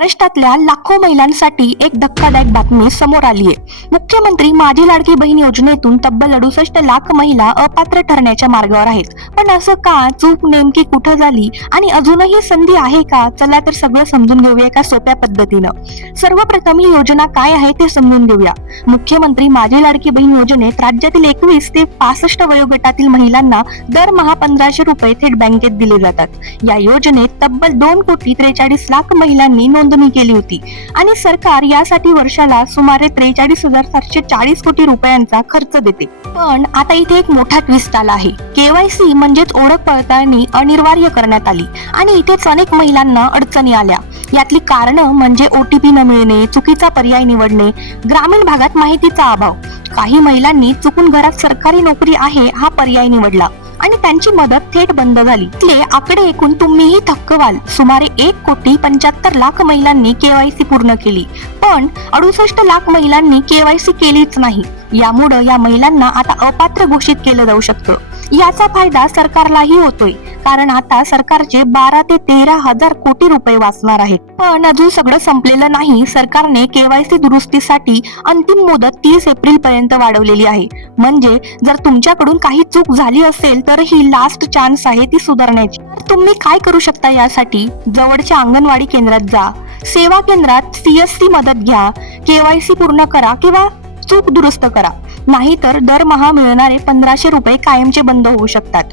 महाराष्ट्रातल्या लाखो महिलांसाठी एक धक्कादायक बातमी समोर आली आहे। मुख्यमंत्री माझी लाडकी बहीण योजनेतून तब्बल 68 लाख महिला अपात्र ठरण्याच्या मार्गावर आहेत। पण असं का? चूक नेमकी कुठं झाली आणि अजूनही संधी आहे का? चला तर सगळं समजून घेऊया एका सोप्या पद्धतीनं। सर्वप्रथम ही योजना काय आहे ते समजून घेऊया। मुख्यमंत्री माझी लाडकी बहीण योजनेत राज्यातील 21 ते 65 वयोगटातील महिलांना दरमहा 1500 रुपये थेट बँकेत दिले जातात। या योजनेत तब्बल 2,43 लाख महिलांनी नोंदणी केली होती आणि सरकार यासाठी वर्षाला सुमारे 43,740 कोटी रुपयांचा खर्च देते। पण आता इथे एक मोठा ट्विस्ट आला आहे। केवायसी म्हणजेच ओळख पडताळणी अनिवार्य करण्यात आली आणि इथेच अनेक महिलांना अडचणी आल्या। यातली कारणं म्हणजे OTP न मिळणे, चुकीचा पर्याय निवडणे, ग्रामीण भागात माहितीचा अभाव। काही महिलांनी चुकून घरात सरकारी नोकरी आहे हा पर्याय निवडला आणि त्यांची मदत थेट बंद झाली। इथले आकडे ऐकून तुम्हीही थक्क व्हाल। सुमारे 1,75 लाख महिलांनी केवायसी पूर्ण केली, पण 68 लाख महिलांनी केवायसी केलीच नाही। यामुळे या महिलांना आता अपात्र घोषित केलं जाऊ शकतं। याचा फायदा सरकारलाही होतोय, कारण आता सरकारचे 12 ते 13 हजार कोटी रुपये वाचणार आहेत। पण अजून सगळं संपलेलं नाही। सरकारने केवायसी दुरुस्तीसाठी अंतिम मुदत 30 एप्रिल पर्यंत वाढवलेली आहे। म्हणजे जर तुमच्याकडून काही चूक झाली असेल तर ही लास्ट चान्स आहे ती सुधारण्याची। तुम्ही काय करू शकता यासाठी? जवळच्या अंगणवाडी केंद्रात जा, सेवा केंद्रात CSC मदत घ्या, केवायसी पूर्ण करा किंवा चूक दुरुस्त करा। नाहीतर दरमहा मिळणारे 1500 रुपये कायमचे बंद होऊ शकतात।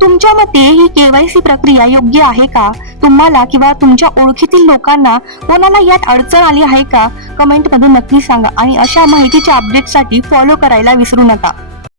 तुमच्या मते ही केवायसी प्रक्रिया योग्य आहे का? तुम्हाला किंवा तुमच्या ओळखीतील लोकांना कोणाला यात अडचण आली आहे का? कमेंट मध्ये नक्की सांगा आणि अशा माहितीच्या अपडेटसाठी फॉलो करायला विसरू नका।